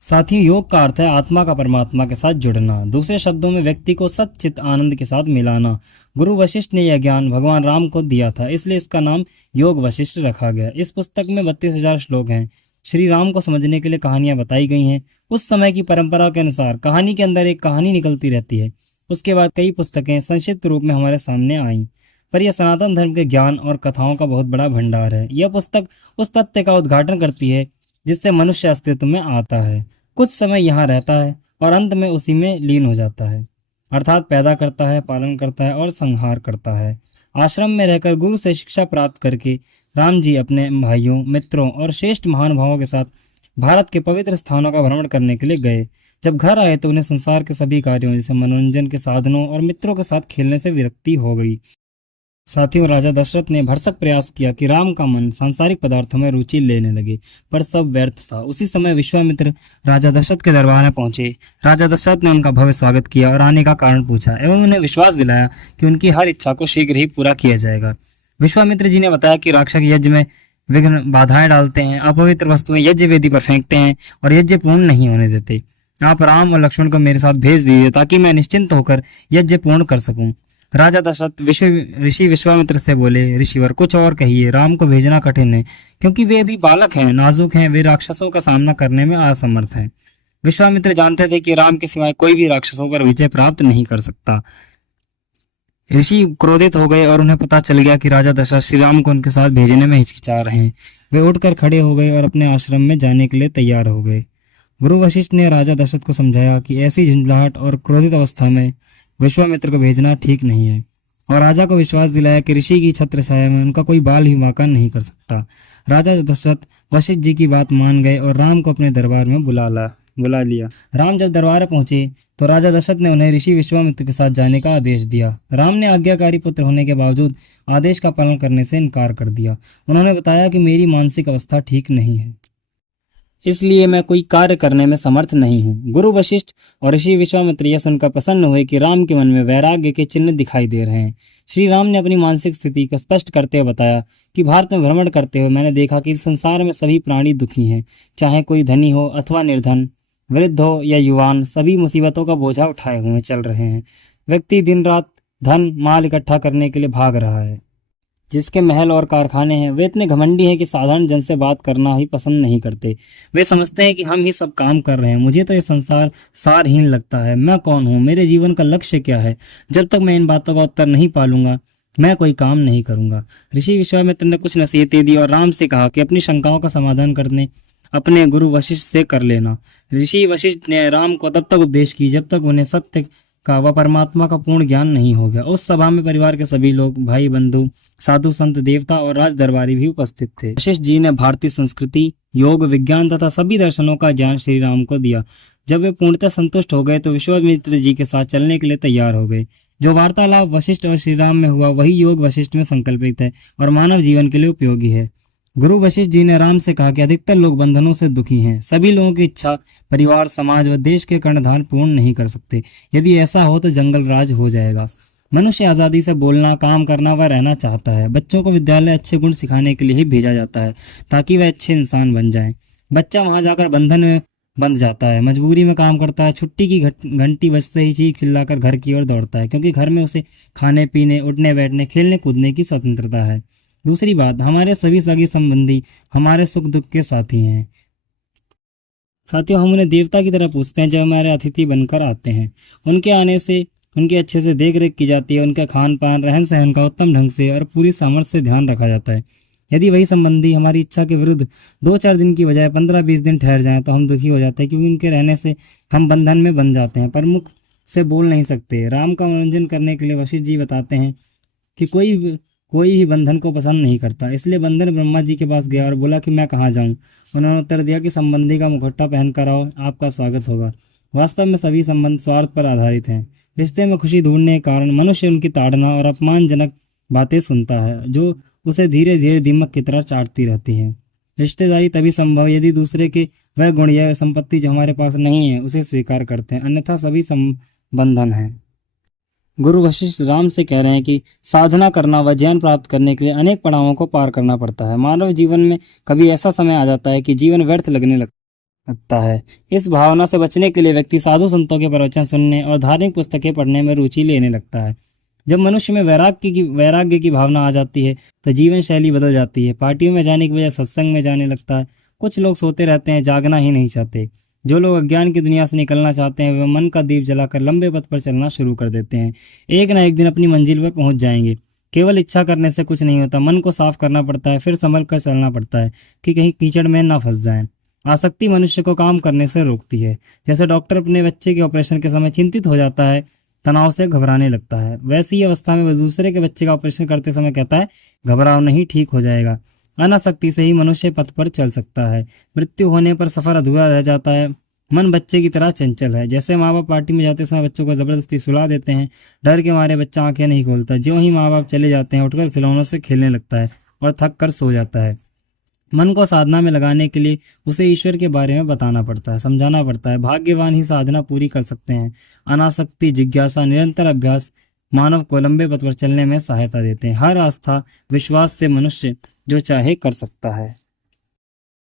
साथियों, योग का अर्थ है आत्मा का परमात्मा के साथ जुड़ना। दूसरे शब्दों में व्यक्ति को सच्चित आनंद के साथ मिलाना। गुरु वशिष्ठ ने यह ज्ञान भगवान राम को दिया था, इसलिए इसका नाम योग वशिष्ठ रखा गया। इस पुस्तक में 32,000 श्लोक हैं। श्री राम को समझने के लिए कहानियां बताई गई हैं। उस समय की परंपरा के अनुसार कहानी के अंदर एक कहानी निकलती रहती है। उसके बाद कई पुस्तकें संक्षिप्त रूप में हमारे सामने आईं। पर यह सनातन धर्म के ज्ञान और कथाओं का बहुत बड़ा भंडार है। यह पुस्तक उस तथ्य का उद्घाटन करती है जिससे मनुष्य अस्तित्व में आता है, कुछ समय यहाँ रहता है और अंत में उसी में लीन हो जाता है, अर्थात पैदा करता है, पालन करता है और संहार करता है। आश्रम में रहकर गुरु से शिक्षा प्राप्त करके राम जी अपने भाइयों, मित्रों और श्रेष्ठ महानुभावों के साथ भारत के पवित्र स्थानों का भ्रमण करने के लिए गए। जब घर आए तो उन्हें संसार के सभी कार्यों जैसे मनोरंजन के साधनों और मित्रों के साथ खेलने से विरक्ति हो गई। साथियों, राजा दशरथ ने भरसक प्रयास किया कि राम का मन सांसारिक पदार्थों में रुचि लेने लगे, पर सब व्यर्थ था। उसी समय विश्वामित्र राजा दशरथ के दरबार में पहुंचे। राजा दशरथ ने उनका भव्य स्वागत किया और आने का कारण पूछा एवं उन्हें विश्वास दिलाया कि उनकी हर इच्छा को शीघ्र ही पूरा किया जाएगा। विश्वामित्र जी ने बताया कि राक्षस यज्ञ में विघ्न बाधाएं डालते हैं, अपवित्र वस्तुएं यज्ञ वेदी पर फेंकते हैं और यज्ञ पूर्ण नहीं होने देते। आप राम और लक्ष्मण को मेरे साथ भेज दीजिए ताकि मैं निश्चिंत होकर यज्ञ पूर्ण कर सकूं। राजा दशरथ ऋषि विश्वामित्र से बोले, ऋषिवर कुछ और कहिए। राम को भेजना कठिन है क्योंकि वे अभी बालक हैं, नाजुक हैं, वे राक्षसों का सामना करने में असमर्थ हैं। विश्वामित्र जानते थे कि राम के सिवाय कोई भी राक्षसों पर विजय प्राप्त नहीं कर सकता। ऋषि क्रोधित हो गए और उन्हें पता चल गया कि राजा दशरथ श्री राम को उनके साथ भेजने में हिचकिचा रहे हैं। वे उठकर खड़े हो गए और अपने आश्रम में जाने के लिए तैयार हो गए। गुरु वशिष्ठ ने राजा दशरथ को समझाया कि ऐसी झंझलाहट और क्रोधित अवस्था में विश्वामित्र को भेजना ठीक नहीं है, और राजा को विश्वास दिलाया कि ऋषि की छत्र छाया में उनका कोई बाल भी वांका नहीं कर सकता। राजा दशरथ वशिष्ठ जी की बात मान गए और राम को अपने दरबार में बुला लिया। राम जब दरबार पहुंचे तो राजा दशरथ ने उन्हें ऋषि विश्वामित्र के साथ जाने का आदेश दिया। राम ने आज्ञाकारी पुत्र होने के बावजूद आदेश का पालन करने से इनकार कर दिया। उन्होंने बताया कि मेरी मानसिक अवस्था ठीक नहीं है, इसलिए मैं कोई कार्य करने में समर्थ नहीं हूँ। गुरु वशिष्ठ और ऋषि विश्वामित्र यह सुनकर प्रसन्न हुए कि राम के मन में वैराग्य के चिन्ह दिखाई दे रहे हैं। श्री राम ने अपनी मानसिक स्थिति को स्पष्ट करते हुए बताया कि भारत में भ्रमण करते हुए मैंने देखा कि संसार में सभी प्राणी दुखी हैं, चाहे कोई धनी हो अथवा निर्धन, वृद्ध हो या युवान, सभी मुसीबतों का बोझा उठाए हुए चल रहे हैं। व्यक्ति दिन रात धन माल इकट्ठा करने के लिए भाग रहा है। जिसके महल और कारखाने हैं वे इतने घमंडी हैं कि साधारण जन से बात करना ही पसंद नहीं करते। वे समझते हैं कि हम ही सब काम कर रहे हैं। मुझे तो ये संसार सारहीन लगता है। मैं कौन हूँ, मेरे जीवन का लक्ष्य क्या है? जब तक मैं इन बातों का उत्तर नहीं पालूंगा मैं कोई काम नहीं करूंगा। ऋषि विश्वामित्र ने कुछ नसीहतें दी और राम से कहा कि अपनी शंकाओं का समाधान करने अपने गुरु वशिष्ठ से कर लेना। ऋषि वशिष्ठ ने राम को तब तक उपदेश की जब तक उन्हें सत्य का व परमात्मा का पूर्ण ज्ञान नहीं हो गया। उस सभा में परिवार के सभी लोग, भाई बंधु, साधु संत, देवता और राज दरबारी भी उपस्थित थे। वशिष्ठ जी ने भारतीय संस्कृति, योग, विज्ञान तथा सभी दर्शनों का ज्ञान श्री राम को दिया। जब वे पूर्णतः संतुष्ट हो गए तो विश्वामित्र जी के साथ चलने के लिए तैयार हो गए। जो वार्तालाप वशिष्ठ और श्री राम में हुआ वही योग वशिष्ठ में संकल्पित है और मानव जीवन के लिए उपयोगी है। गुरु वशिष्ठ जी ने राम से कहा कि अधिकतर लोग बंधनों से दुखी हैं। सभी लोगों की इच्छा परिवार, समाज व देश के कर्णधार पूर्ण नहीं कर सकते। यदि ऐसा हो तो जंगल राज हो जाएगा। मनुष्य आज़ादी से बोलना, काम करना व रहना चाहता है। बच्चों को विद्यालय अच्छे गुण सिखाने के लिए ही भेजा जाता है ताकि वह अच्छे इंसान बन जाएं। बच्चा वहां जाकर बंधन में बंध जाता है, मजबूरी में काम करता है। छुट्टी की घंटी बजते ही चीख चिल्लाकर घर की ओर दौड़ता है, क्योंकि घर में उसे खाने पीने, उठने बैठने, खेलने कूदने की स्वतंत्रता है। दूसरी बात, हमारे सभी सगे संबंधी हमारे सुख दुख के साथी हैं। साथियों, हम उन्हें देवता की तरह पूछते हैं जब हमारे अतिथि बनकर आते हैं। उनके आने से उनके अच्छे से देख रेख की जाती है। उनका खान पान, रहन सहन का उत्तम ढंग से और पूरी सामर्थ्य से ध्यान रखा जाता है। यदि वही संबंधी हमारी इच्छा के विरुद्ध 2-4 दिन की बजाय 15-20 दिन ठहर जाएं तो हम दुखी हो जाते हैं, क्योंकि उनके रहने से हम बंधन में बन जाते हैं पर मुख से बोल नहीं सकते। राम का मनोरंजन करने के लिए वशिष्ठ जी बताते हैं कि कोई ही बंधन को पसंद नहीं करता। इसलिए बंधन ब्रह्मा जी के पास गया और बोला कि मैं कहाँ जाऊं। उन्होंने उत्तर दिया कि संबंधी का मुखट्टा पहन कर आओ, आपका स्वागत होगा। वास्तव में सभी संबंध स्वार्थ पर आधारित हैं। रिश्ते में खुशी ढूंढने के कारण मनुष्य उनकी ताड़ना और अपमानजनक बातें सुनता है जो उसे धीरे धीरे दीमक की तरह चाटती रहती हैं। रिश्तेदारी तभी संभव है यदि दूसरे के वह गुण या संपत्ति जो हमारे पास नहीं है उसे स्वीकार करते हैं, अन्यथा सभी संबंधन है। गुरु वशिष्ठ राम से कह रहे हैं कि साधना करना व ज्ञान प्राप्त करने के लिए अनेक पड़ावों को पार करना पड़ता है। मानव जीवन में कभी ऐसा समय आ जाता है कि जीवन व्यर्थ लगने लगता है। लगता है। इस भावना से बचने के लिए व्यक्ति साधु संतों के प्रवचन सुनने और धार्मिक पुस्तकें पढ़ने में रुचि लेने लगता है। जब मनुष्य में वैराग्य की भावना आ जाती है तो जीवन शैली बदल जाती है। पार्टियों में जाने की बजाय सत्संग में जाने लगता है। कुछ लोग सोते रहते हैं, जागना ही नहीं चाहते। जो लोग अज्ञान की दुनिया से निकलना चाहते हैं वे मन का दीप जलाकर लंबे पथ पर चलना शुरू कर देते हैं। एक ना एक दिन अपनी मंजिल पर पहुंच जाएंगे। केवल इच्छा करने से कुछ नहीं होता, मन को साफ करना पड़ता है, फिर संभल कर चलना पड़ता है कि कहीं कीचड़ में ना फंस जाएं। आसक्ति मनुष्य को काम करने से रोकती है। जैसे डॉक्टर अपने बच्चे के ऑपरेशन के समय चिंतित हो जाता है, तनाव से घबराने लगता है, वैसी ही अवस्था में वह दूसरे के बच्चे का ऑपरेशन करते समय कहता है, घबराओ नहीं, ठीक हो जाएगा। अनासक्ति से ही मनुष्य पथ पर चल सकता है। मृत्यु होने पर सफर अधूरा रह जाता है। मन बच्चे की तरह चंचल है। जैसे माँ बाप पार्टी में जाते समय बच्चों को जबरदस्ती सुला देते हैं, डर के मारे बच्चा आंखें नहीं खोलता। ज्यों ही माँ बाप चले जाते हैं उठकर खिलौनों से खेलने लगता है और थक कर सो जाता है। मन को साधना में लगाने के लिए उसे ईश्वर के बारे में बताना पड़ता है, समझाना पड़ता है। भाग्यवान ही साधना पूरी कर सकते हैं। अनासक्ति, जिज्ञासा, निरंतर अभ्यास मानव को लंबे पथ पर चलने में सहायता देते हैं। हर आस्था विश्वास से मनुष्य जो चाहे कर सकता है।